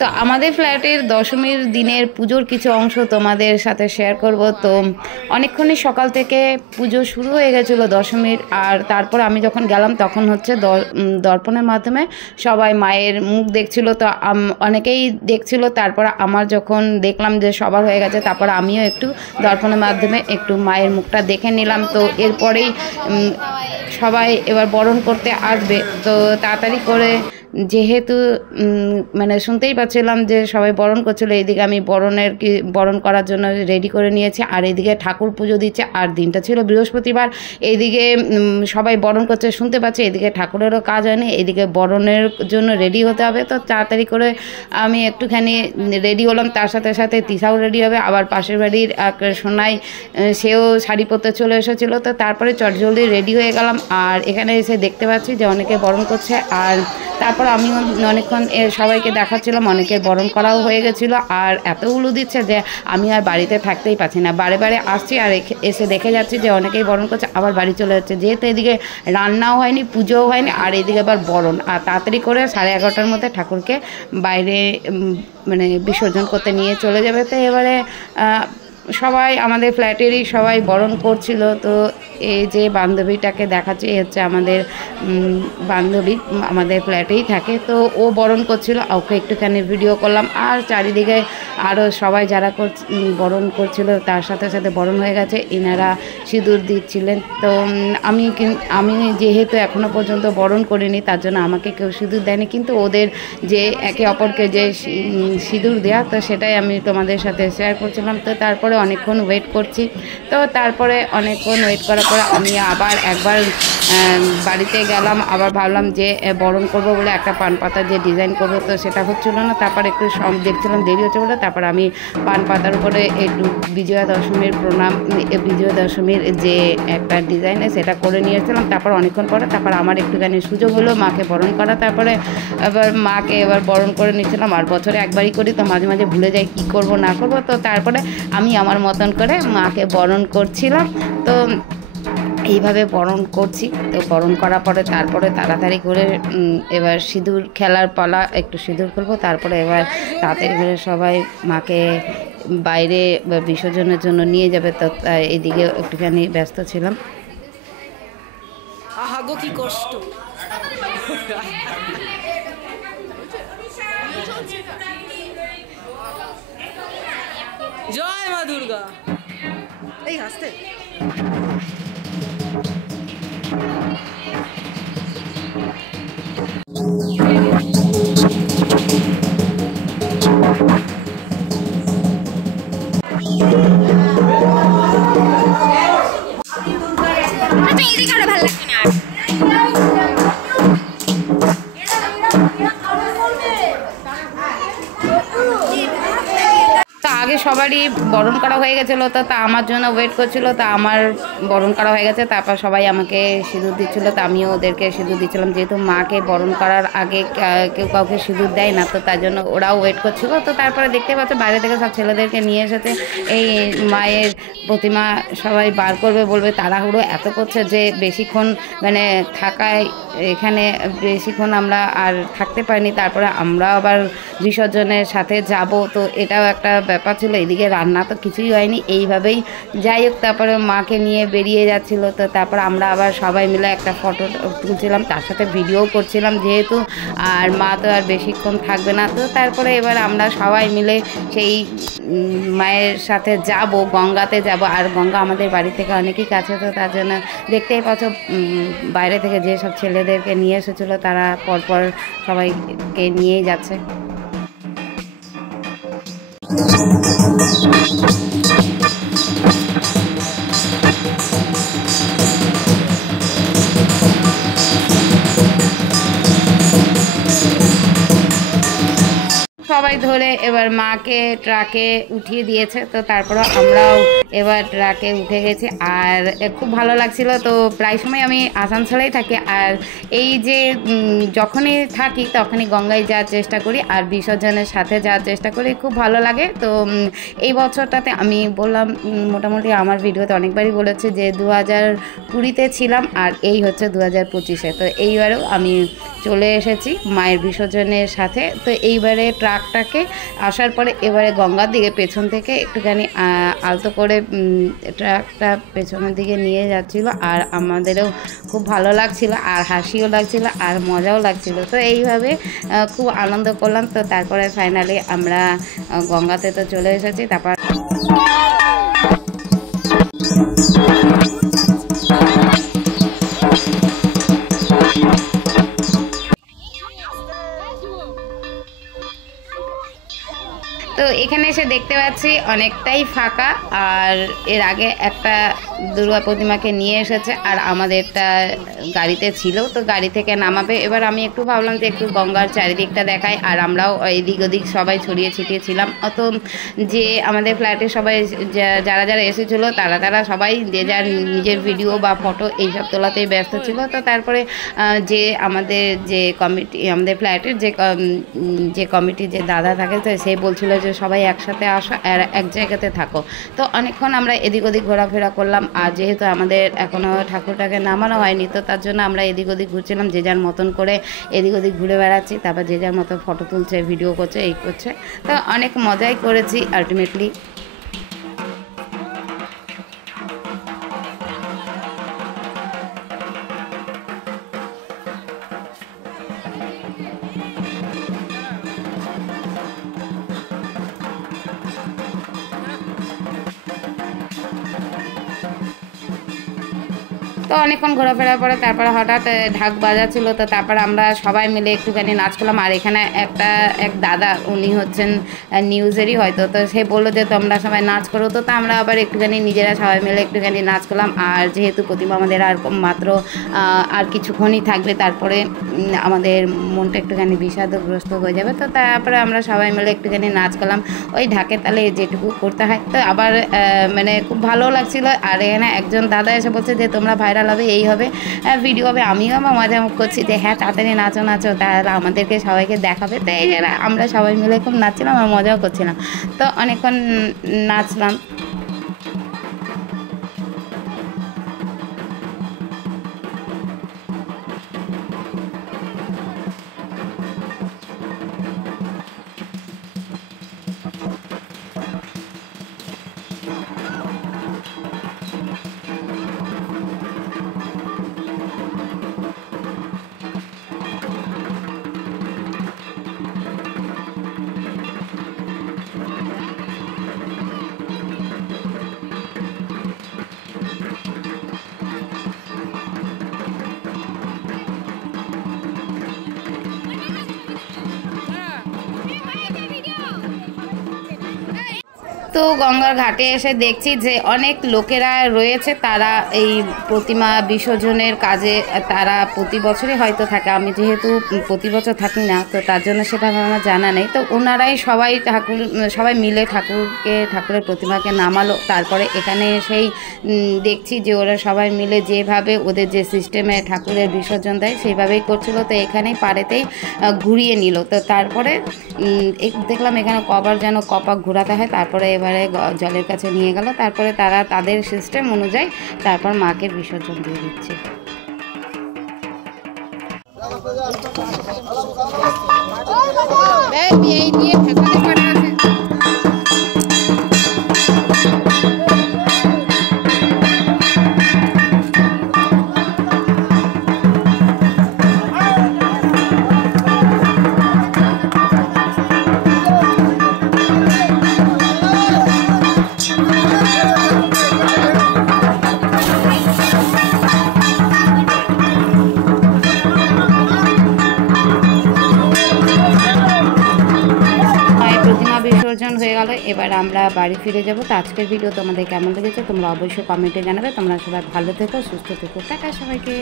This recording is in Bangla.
তো আমাদের ফ্ল্যাটের দশমীর দিনের পুজোর কিছু অংশ তোমাদের সাথে শেয়ার করব। তো অনেকক্ষণই সকাল থেকে পুজো শুরু হয়ে গেছিলো দশমীর, আর তারপর আমি যখন গেলাম তখন হচ্ছে দর্পণের মাধ্যমে সবাই মায়ের মুখ দেখছিল। তো অনেকেই দেখছিল, তারপর আমার যখন দেখলাম যে সবার হয়ে গেছে, তারপর আমিও একটু দর্পণের মাধ্যমে একটু মায়ের মুখটা দেখে নিলাম। তো এরপরেই সবাই এবার বরণ করতে আসবে, তো তাড়াতাড়ি করে যেহেতু মানে শুনতেই পাচ্ছিলাম যে সবাই বরণ করছিল, এইদিকে আমি বরণ করার জন্য রেডি করে নিয়েছি, আর এইদিকে ঠাকুর পুজো দিচ্ছে, আর দিনটা ছিল বৃহস্পতিবার। এইদিকে সবাই বরণ করছে শুনতে পাচ্ছি, এদিকে ঠাকুরেরও কাজ হয়নি, এইদিকে বরণের জন্য রেডি হতে হবে। তো তাড়াতাড়ি করে আমি একটুখানি রেডি হলাম, তার সাথে সাথে তিশাও রেডি হবে। আবার পাশের বাড়ির এক সোনাই, সেও শাড়ি পরতে চলে এসেছিলো। তো তারপরে চটজলদি রেডি হয়ে গেলাম, আর এখানে এসে দেখতে পাচ্ছি যে অনেকে বরণ করছে। আর তারপর আমিও অনেকক্ষণ সবাইকে দেখাচ্ছিলাম, অনেকের বরণ করাও হয়ে গেছিলো। আর এত উলু দিচ্ছে যে আমি আর বাড়িতে থাকতেই পারছি না, বারে বারে আসছি আর এসে দেখে যাচ্ছি যে অনেকেই বরণ করছে, আবার বাড়ি চলে যাচ্ছে। যেহেতু এদিকে রান্নাও হয়নি, পুজোও হয়নি, আর এদিকে আবার বরণ। আর তাড়াতাড়ি করে 11:30টার মধ্যে ঠাকুরকে বাইরে মানে বিসর্জন করতে নিয়ে চলে যাবে। তো এবারে সবাই আমাদের ফ্ল্যাটেরই সবাই বরণ করছিল। তো এই যে বান্ধবীটাকে দেখাচ্ছি, এই হচ্ছে আমাদের বান্ধবী, আমাদের ফ্ল্যাটেই থাকে। তো ও বরণ করছিল, ওকে একটুখানি ভিডিও করলাম। আর চারিদিকে আরও সবাই যারা বরণ করছিল তার সাথে সাথে বরণ হয়ে গেছে, এনারা সিঁদুর দিচ্ছিলেন। তো আমি যেহেতু এখনও পর্যন্ত বরণ করিনি, তার জন্য আমাকে কেউ সিঁদুর দেয়নি, কিন্তু ওদের যে একে অপরকে যে সিঁদুর দেওয়া, তো সেটাই আমি তোমাদের সাথে শেয়ার করছিলাম। তো তারপরে অনেকক্ষণ ওয়েট করছি। তো তারপরে অনেকক্ষণ ওয়েট করার পরে আমি আবার একবার বাড়িতে গেলাম। আবার ভাবলাম যে বরণ করবো বলে একটা পান পাতা যে ডিজাইন করবো, তো সেটা হচ্ছিল না। তারপর একটু দেখছিলাম দেরি হচ্ছে বলে, তারপর আমি পান পাতার উপরে একটু বিজয়া দশমীর বিজয়া দশমীর যে একটা ডিজাইনে সেটা করে নিয়েছিলাম। তারপর অনেকক্ষণ পরে তারপর আমার একটুখানি সুযোগ হলো মাকে বরণ করা। তারপরে আবার মাকে এবার বরণ করে নিচ্ছিলাম। আর বছরে একবারই করি, তো মাঝে মাঝে ভুলে যাই কী করবো না করবো। তো তারপরে আমি আমার মতন করে মাকে বরণ করছিলাম। তো এইভাবে বরণ করছি। তো বরণ করার পরে তারপরে তাড়াতাড়ি করে এবার সিঁদুর খেলার পালা, একটু সিঁদুর করবো। তারপরে এবার তাড়াতাড়ি করে সবাই মাকে বাইরে বিসর্জনের জন্য নিয়ে যাবে। তো এইদিকে একটুখানি ব্যস্ত ছিলাম। আহাগো কি কষ্ট। জয় মা দুর্গা। এই হাসতে আগে সবারই বরণ করা হয়ে গেছিলো, তো তা আমার জন্য ওয়েট করছিল। তা আমার বরণ করা হয়ে গেছে, তারপর সবাই আমাকে সিঁদুর দিচ্ছিলো। তো আমিও ওদেরকে সিঁদুর দিচ্ছিলাম, যেহেতু মাকে বরণ করার আগে কেউ কাউকে সিঁদুর দেয় না, তো তার জন্য ওরাও ওয়েট করছিল। তো তারপরে দেখতে পাচ্ছ বাইরে থেকে সব ছেলেদেরকে নিয়ে এসেছে, এই মায়ের প্রতিমা সবাই বার করবে বলবে, তাড়াহুড়ো এত করছে যে বেশিক্ষণ মানে থাকায় এখানে বেশিক্ষণ আমরা আর থাকতে পারিনি। তারপরে আমরা আবার বিসর্জনের সাথে যাব, তো এটাও একটা ব্যাপার ছিল। এদিকে রান্না তো কিছুই হয়নি, এইভাবেই যাই হোক তারপরে মাকে নিয়ে বেরিয়ে যাচ্ছিলো। তো তারপর আমরা আবার সবাই মিলে একটা ফটো তুলছিলাম, তার সাথে ভিডিও করছিলাম যেহেতু, আর মা তো আর বেশিক্ষণ থাকবে না। তো তারপরে এবার আমরা সবাই মিলে সেই মায়ের সাথে যাব, গঙ্গাতে যাব। আর গঙ্গা আমাদের বাড়ি থেকে অনেকই কাছে, তো তার জন্য দেখতেই পাচ্ছ বাইরে থেকে যেসব ছেলেদেরকে নিয়ে এসেছিলো তারা পরপর সবাইকে নিয়েই যাচ্ছে। সবাই ধরে এবার মাকে ট্রাকে উঠিয়ে দিয়েছে। তো তারপরে আমরাও এবার ট্রাকে উঠে গেছি, আর খুব ভালো লাগছিল। তো প্রায় সময় আমি আসানসোলেই থাকি, আর এই যে যখনই থাকি তখনই গঙ্গায় যাওয়ার চেষ্টা করি, আর বিসর্জনের সাথে যাওয়ার চেষ্টা করি, খুব ভালো লাগে। তো এই বছরটাতে আমি বললাম, মোটামুটি আমার ভিডিওতে অনেকবারই বলেছে যে 2020-তে ছিলাম, আর এই হচ্ছে 2025-এ। তো এইবারেও আমি চলে এসেছি মায়ের বিসর্জনের সাথে। তো এইবারে ট্রাক ঘাটটাকে আসার পরে এবারে গঙ্গার দিকে পেছন থেকে একটুখানি আলতো করে ট্রাকটা পেছনের দিকে নিয়ে যাচ্ছিল, আর আমাদেরও খুব ভালো লাগছিল আর হাসিও লাগছিল আর মজাও লাগছিল। তো এইভাবে খুব আনন্দ করলাম। তো তারপরে ফাইনালি আমরা গঙ্গাতে তো চলে এসেছি। তারপর তো এখানে এসে দেখতে পাচ্ছি অনেকটাই ফাঁকা, আর এর আগে একটা দুর্গা প্রতিমাকে নিয়ে এসেছে আর আমাদেরটা গাড়িতে ছিল, তো গাড়ি থেকে নামাবে। এবার আমি একটু ভাবলাম যে একটু গঙ্গার চারিদিকটা দেখাই, আর আমরাও এদিক ওদিক সবাই ছড়িয়ে ছিটিয়ে ছিলাম। অত যে আমাদের ফ্ল্যাটে সবাই যারা যারা এসেছিলো তারা সবাই যে যার নিজের ভিডিও বা ফটো এইসব তোলাতেই ব্যস্ত ছিল। তো তারপরে যে আমাদের যে কমিটি, আমাদের ফ্ল্যাটের যে কমিটি যে দাদা থাকে, তো সে বলছিল যে সবাই একসাথে আসো আর এক জায়গাতে থাকো। তো অনেকক্ষণ আমরা এদিক ওদিক ঘোরাফেরা করলাম, আর যেহেতু আমাদের এখনও ঠাকুরটাকে নামানো হয়নি, তো তার জন্য আমরা এদিক ওদিক ঘুরছিলাম, যে যার মতন করে এদিক ওদিক ঘুরে বেড়াচ্ছি। তারপর যে যার মতো ফটো তুলছে, ভিডিও করছে, এই করছে। তো অনেক মজাই করেছি আলটিমেটলি। তো অনেকক্ষণ ঘোরাফেরার পরে তারপরে হঠাৎ ঢাক বাজাচ্ছিল, তো তারপর আমরা সবাই মিলে একটুখানি নাচ করলাম। আর এখানে এক দাদা, উনি হচ্ছেন নিউজেরই হয়তো, তো সে বললো যে তোমরা সবাই নাচ করো। তো আমরা আবার একটুখানি নিজেরা সবাই মিলে একটুখানি নাচ করলাম। আর যেহেতু প্রতিমা আমাদের আর মাত্র আর কিছুক্ষণই থাকবে, তারপরে আমাদের মনটা একটুখানি বিষাদগ্রস্ত হয়ে যাবে, তো তারপরে আমরা সবাই মিলে একটুখানি নাচ করলাম ওই ঢাকের তালে যেটুকু করতে হয়। তো আবার মানে খুব ভালো লাগছিল। আর এখানে একজন দাদা এসে বলছে যে তোমরা ভাইরাল হবে, এই হবে, ভিডিও হবে। আমিও আমার মজা করছি যে হ্যাঁ তাড়াতাড়ি নাচো নাচো, তাহলে আমাদেরকে সবাইকে দেখাবে। তো এই আমরা সবাই মিলে খুব নাচছিলাম আর মজাও করছিলাম। তো অনেকক্ষণ নাচলাম। তো গঙ্গার ঘাটে এসে দেখছি যে অনেক লোকেরা রয়েছে, তারা এই প্রতিমা বিসর্জনের কাজে তারা প্রতি বছরই হয়তো থাকে। আমি যেহেতু প্রতি বছর থাকি না, তো তার জন্য সেটা আমার জানা নেই। তো ওনারাই সবাই মিলে ঠাকুরের প্রতিমাকে নামালো। তারপরে এখানে এসেই দেখছি যে ওরা সবাই মিলে যেভাবে ওদের যে সিস্টেমে ঠাকুরের বিসর্জন দেয় সেইভাবেই করছিল। তো এখানেই পাড়েতেই ঘুরিয়ে নিল। তো তারপরে দেখলাম এখানে কবার যেন কপাক ঘোরাতে হয়, তারপরে এবারে জলের কাছে নিয়ে গেল। তারপরে তারা তাদের সিস্টেম অনুযায়ী তারপর মাকে বিসর্জন দিয়ে দিচ্ছে। বিসর্জন হয়ে গেল, এবার আমরা বাড়ি ফিরে যাব। তো আজকের ভিডিও তোমাদের কেমন লেগেছে তোমরা অবশ্যই কমেন্টে জানাবে। তোমরা সবাই ভালো থেকো, সুস্থ থেকো, টাটা সবাইকে।